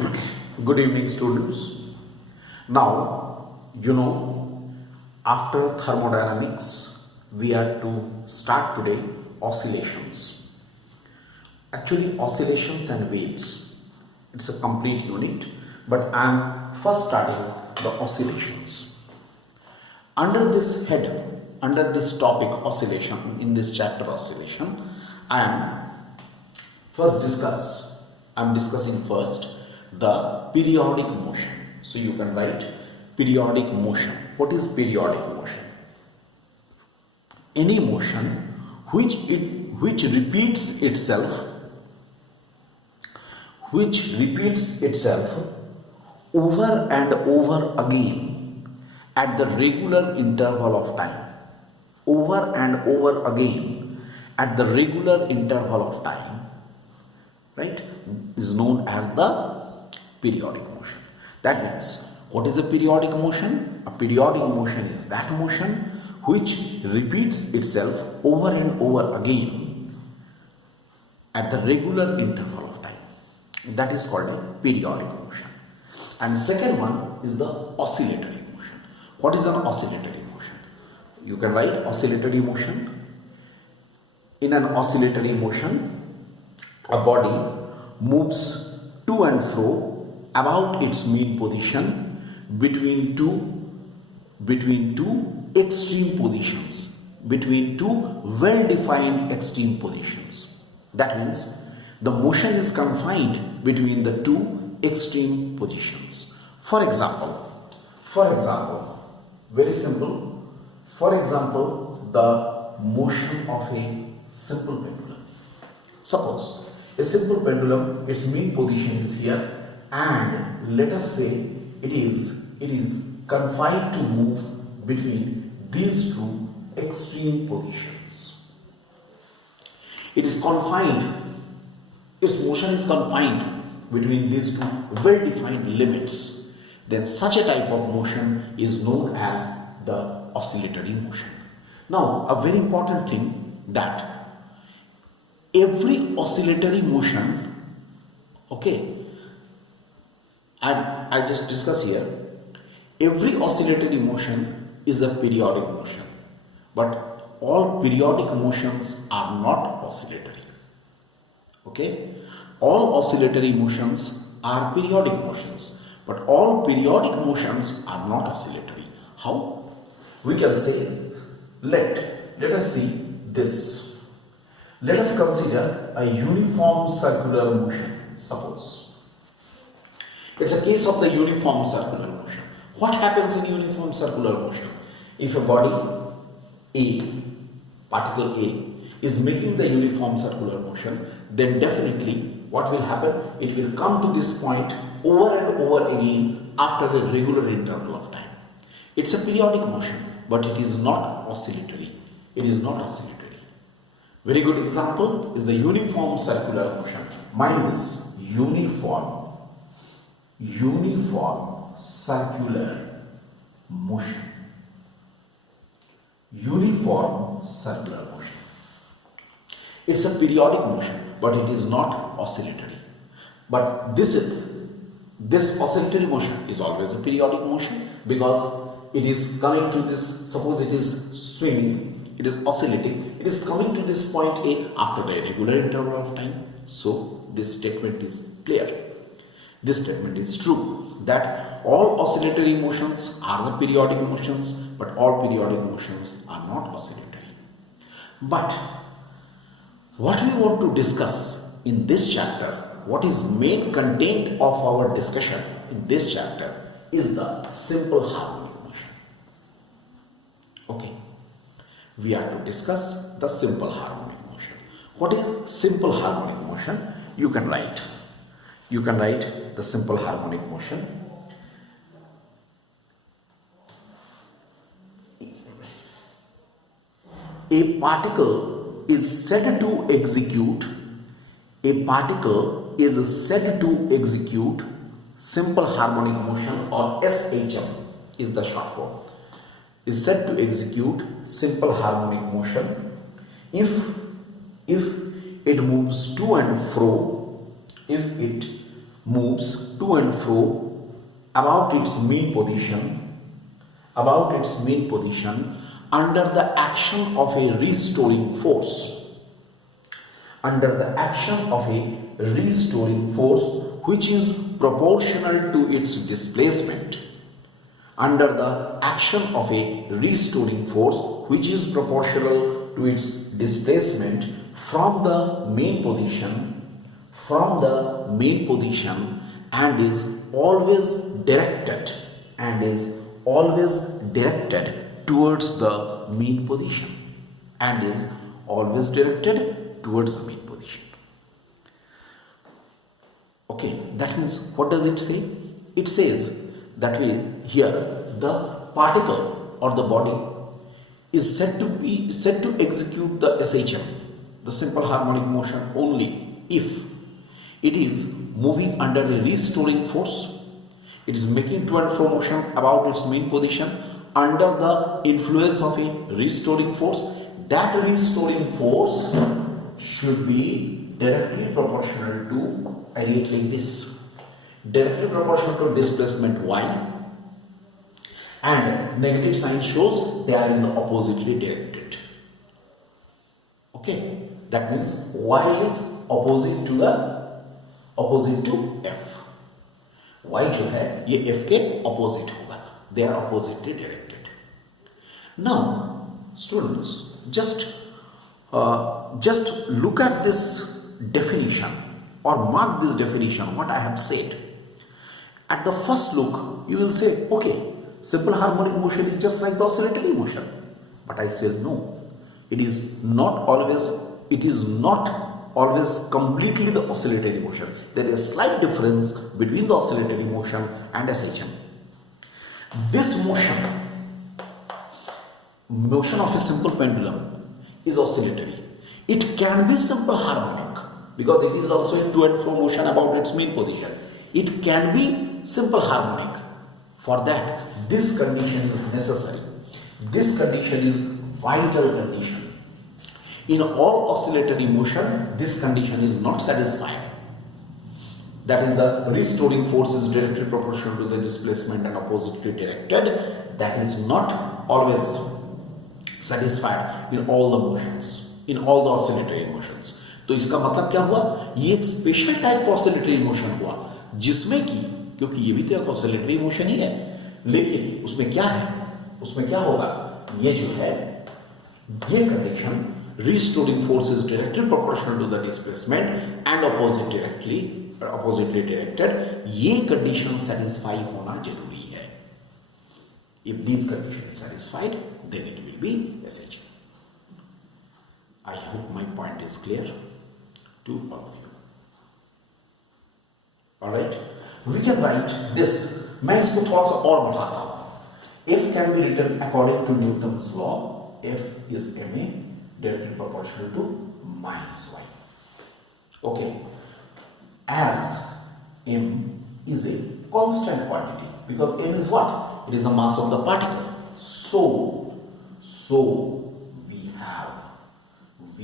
Good evening, students. Now, after thermodynamics, we are to start today oscillations. Actually, oscillations and waves, it's a complete unit, but I am first starting the oscillations. Under this head, under this topic oscillation, in this chapter oscillation, I am discussing first the periodic motion. So you can write periodic motion. What is periodic motion? Any motion which repeats itself over and over again at the regular interval of time. Over and over again at the regular interval of time, right, is known as the periodic motion. That means, what is a periodic motion? A periodic motion is that motion which repeats itself over and over again at the regular interval of time. That is called a periodic motion. And second one is the oscillatory motion. What is an oscillatory motion? You can write oscillatory motion. In an oscillatory motion, a body moves to and fro about its mean position between two extreme positions, between two well-defined extreme positions. That means the motion is confined between the two extreme positions. For example, very simple. For example, the motion of a simple pendulum. Suppose a simple pendulum, its mean position is here, and let us say it is confined to move between these two extreme positions. Its motion is confined between these two well-defined limits. Then such a type of motion is known as the oscillatory motion. Now, a very important thing, that every oscillatory motion, I just discuss here, every oscillatory motion is a periodic motion, but all periodic motions are not oscillatory. All oscillatory motions are periodic motions, but all periodic motions are not oscillatory. How? We can say, let us see this. Let us consider a uniform circular motion. Suppose it's a case of the uniform circular motion. What happens in uniform circular motion? If a body A, particle A, is making the uniform circular motion, then definitely what will happen? It will come to this point over and over again after a regular interval of time. It's a periodic motion, but it is not oscillatory. It is not oscillatory. Very good example is the uniform circular motion. Mind this, uniform circular motion. Uniform circular motion. It's a periodic motion, but it is not oscillatory. But this oscillatory motion is always a periodic motion, because it is coming to this, suppose it is swinging, it is oscillating, it is coming to this point A after a regular interval of time. So this statement is clear. This statement is true, that all oscillatory motions are the periodic motions, but all periodic motions are not oscillatory. But what we want to discuss in this chapter, what is main content of our discussion in this chapter, is the simple harmonic motion. We are to discuss the simple harmonic motion. What is simple harmonic motion? You can write the simple harmonic motion. A particle is said to execute simple harmonic motion, or SHM is the short form, is said to execute simple harmonic motion if it moves to and fro, if it moves to and fro about its mean position under the action of a restoring force. Under the action of a restoring force which is proportional to its displacement. Under the action of a restoring force which is proportional to its displacement from the main position and is always directed towards the mean position Okay, that means what does it say? It says that here the particle or the body is said to execute the SHM, the simple harmonic motion, only if it is moving under a restoring force. It is making to and fro motion about its mean position under the influence of a restoring force. That restoring force should be directly proportional to, I write like this, directly proportional to displacement y, and negative sign shows they are in the oppositely directed. Okay, that means y is opposite to f. y जो है ये f के opposite होगा, they are oppositely directed. Now students, just look at this definition or mark this definition what I have said. At the first look you will say, okay, simple harmonic motion is just like the oscillatory motion, but I say no, it is not always completely the oscillatory motion. There is a slight difference between the oscillatory motion and SHM. This motion of a simple pendulum is oscillatory. It can be simple harmonic because it is also in to and fro motion about its mean position. It can be simple harmonic. For that, this condition is necessary. This condition is vital condition. In all oscillatory motion, this condition is not satisfied. That is, the restoring force is directly proportional to the displacement and oppositely directed. That is not always satisfied in all the motions, in all the oscillatory motions. तो इसका मतलब क्या हुआ? ये एक special type का oscillatory motion हुआ जिसमें कि, क्योंकि ये भी तो एक ऑसिलेटरी मोशन ही है, लेकिन उसमें क्या है, उसमें क्या होगा, ये जो है, ये condition restoring force is directly proportional to the displacement and oppositely directed, ये condition satisfy होना जरूरी है. If these conditions are satisfied, then it will be SHM. I hope my point is clear to all of you. Alright, we can write this. मैं इसको थोड़ा सा और बढ़ाता हूँ. F can be written according to Newton's law. F is ma directly proportional to minus y. Okay, as m is a constant quantity, because m is what? It is the mass of the particle. So we have a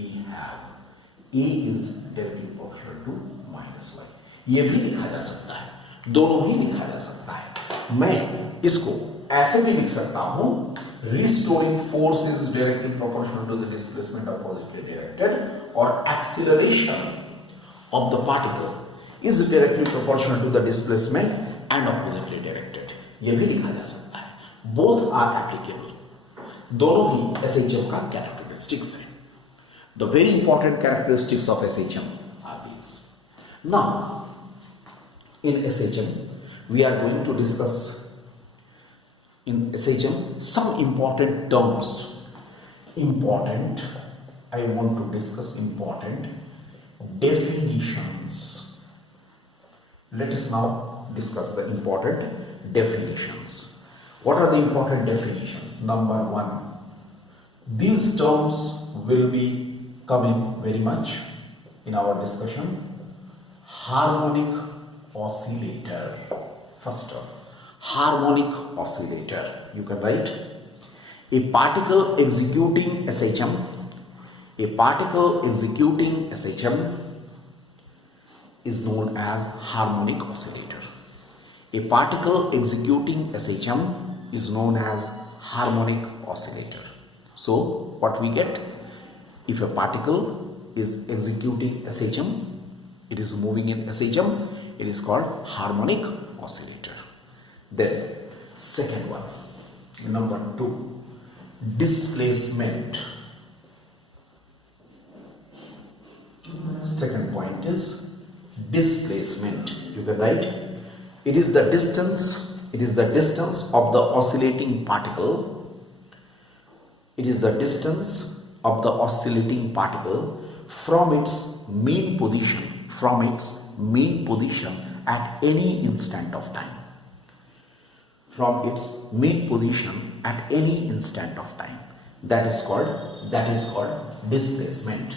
is directly proportional to minus y. ये भी लिखा जा सकता है, दोनों ही लिखा जा सकता है. मैं इसको ऐसे भी लिख सकता हूं, restoring force is directly proportional to the displacement oppositely directed, or acceleration of the particle is directly proportional to the displacement and oppositely directed. ये भी लिखा जा सकता है. Both are applicable. दोनों ही SHM का characteristics हैं. The very important characteristics of SHM are these. Now, in SHM, we are going to discuss some important terms. I want to discuss important definitions. Let us now discuss the important definitions. What are the important definitions? Number one, these terms will be coming very much in our discussion. Harmonic oscillator. First term, harmonic oscillator. You can write a particle executing SHM is known as harmonic oscillator. A particle executing SHM is known as harmonic oscillator. So what we get? If a particle is executing SHM, it is moving in SHM, it is called harmonic oscillator. Then second one, number 2, displacement. Second point is displacement. You can write it is the distance of the oscillating particle. It is the distance of the oscillating particle from its mean position at any instant of time. From its mean position at any instant of time. That is called displacement.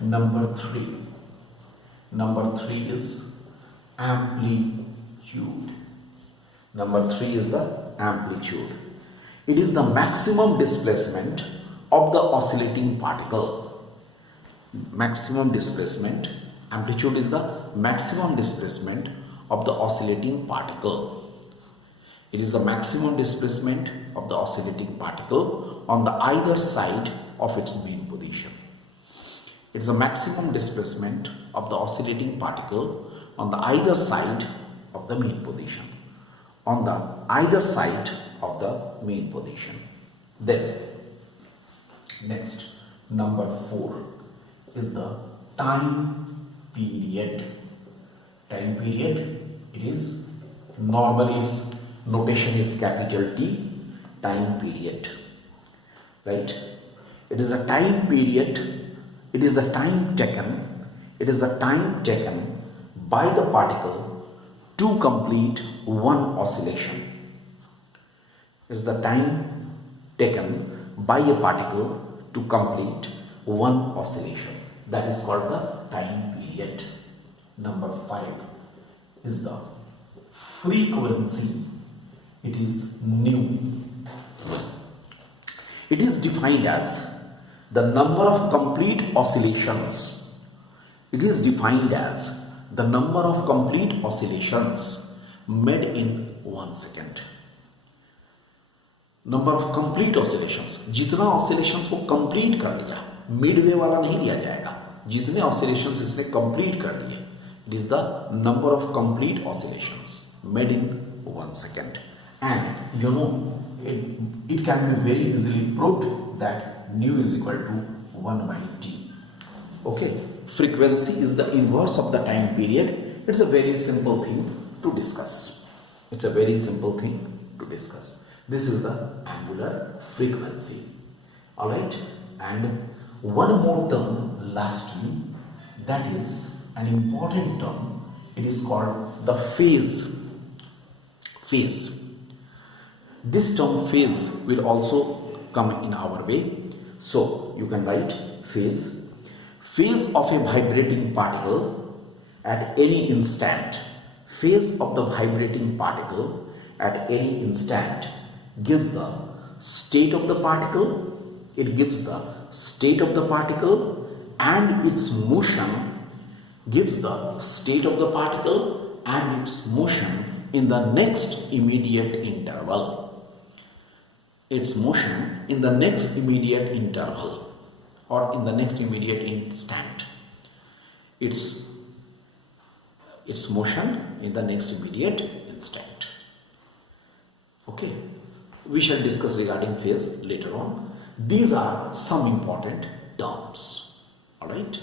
Number 3 is amplitude. Number 3 is the amplitude. It is the maximum displacement of the oscillating particle. Maximum displacement. Amplitude is the maximum displacement of the oscillating particle. It is the maximum displacement of the oscillating particle on the either side of its mean position. It is the maximum displacement of the oscillating particle on the either side of the mean position. On the either side of the mean position. Then, next, number 4 is the time period. Time period, it is normally its notation is capital T, time period. Right? It is the time period, it is the time taken by the particle to complete one oscillation. It is the time taken by a particle to complete one oscillation. That is called the time period. Number 5 is the frequency. It is nu. It is defined as the number of complete oscillations. It is defined as the number of complete oscillations made in 1 second. Number of complete oscillations. जितना oscillations को complete कर लिया, midway वाला नहीं लिया जाएगा. जितने oscillations इसने complete कर लिए, it is the number of complete oscillations made in 1 second. And you know, it can be very easily proved that nu is equal to 1 by t. Okay, frequency is the inverse of the time period. It's a very simple thing to discuss. It's a very simple thing to discuss. This is the angular frequency. Alright, and one more term lastly, that is an important term. It is called the phase. Phase. This term phase will also come in our way. So you can write phase. Phase of a vibrating particle at any instant. Phase of the vibrating particle at any instant gives the state of the particle. It gives the state of the particle and its motion gives the state of the particle and its motion in the next immediate interval. Its motion in the next immediate interval or in the next immediate instant. Its motion in the next immediate instant. Okay, we shall discuss regarding phase later on. These are some important terms. Alright.